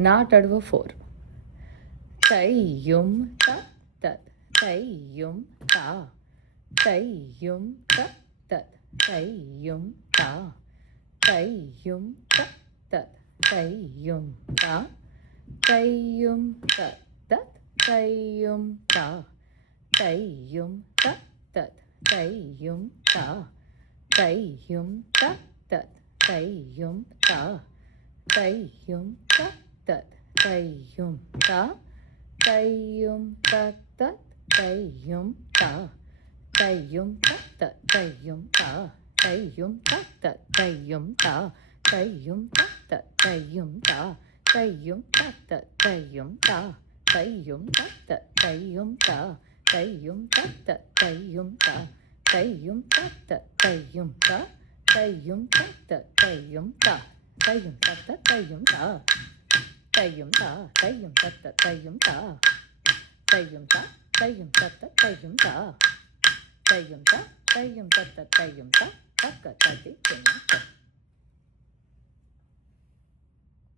நாட்டடுவு 4. தையும் தத் தத் தையும் தா தையும் தத் தத் தையும் தா தையும் தத் தத் தையும் தா தையும் தத் தத் தையும் தா தையும் தத் தத் தையும் தா தையும் தத் தத் தையும் தா தையும் தத் தத் தையும் தா தையும் தத் தத் தையும் தா தையும் தத் தத் தையும் தா தையும் தத் தத் தையும் தா தையும் தத் தத் தையும் தா தையும் தத் தத் தையும் தா தையும் தத் தத் தையும் தா தையும் தத் தத் தையும் தா தையும் தத் தத் தையும் தா தையும் தத் தத் தையும் தா தையும் தத் தத் தையும் தா தையும் தா தையும் தத் தத் தையும் தா தையும் தா தையும் தத் தத் தையும் தா தையும் தா தையும் தத் தத் தையும் தா தக்க ததி